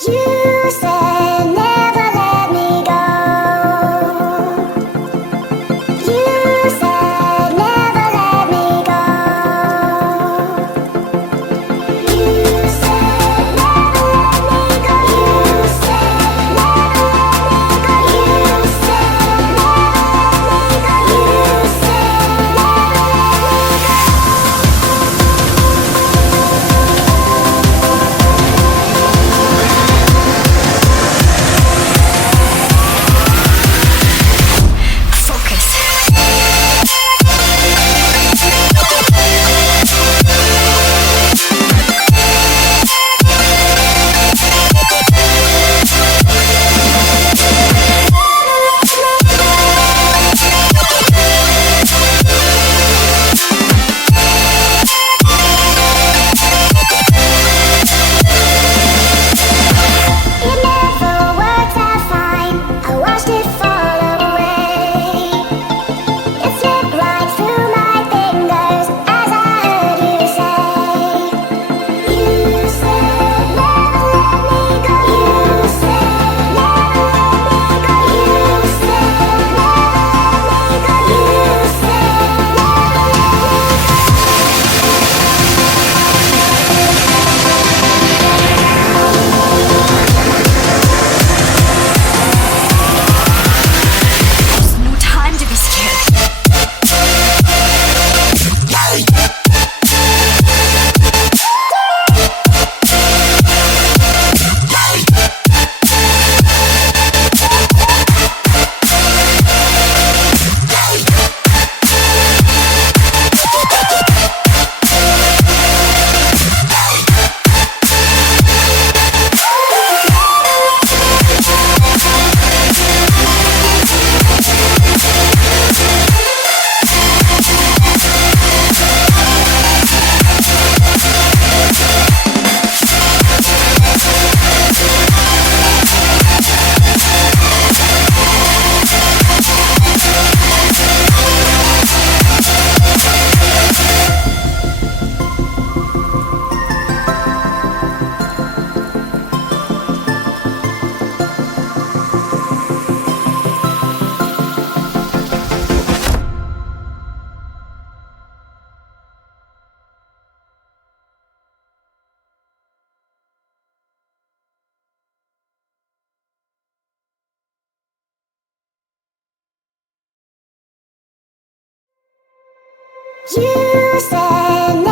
You said never let me go. You said never let me go. You said never let me go. You said never let me go. You said never let me go. You said it never worked out fine. I watched it fall away. It slipped right through my fingers as I heard you say. You said never let me go. You said never let me go. You said never let me go. You said There's no time to be scared. you said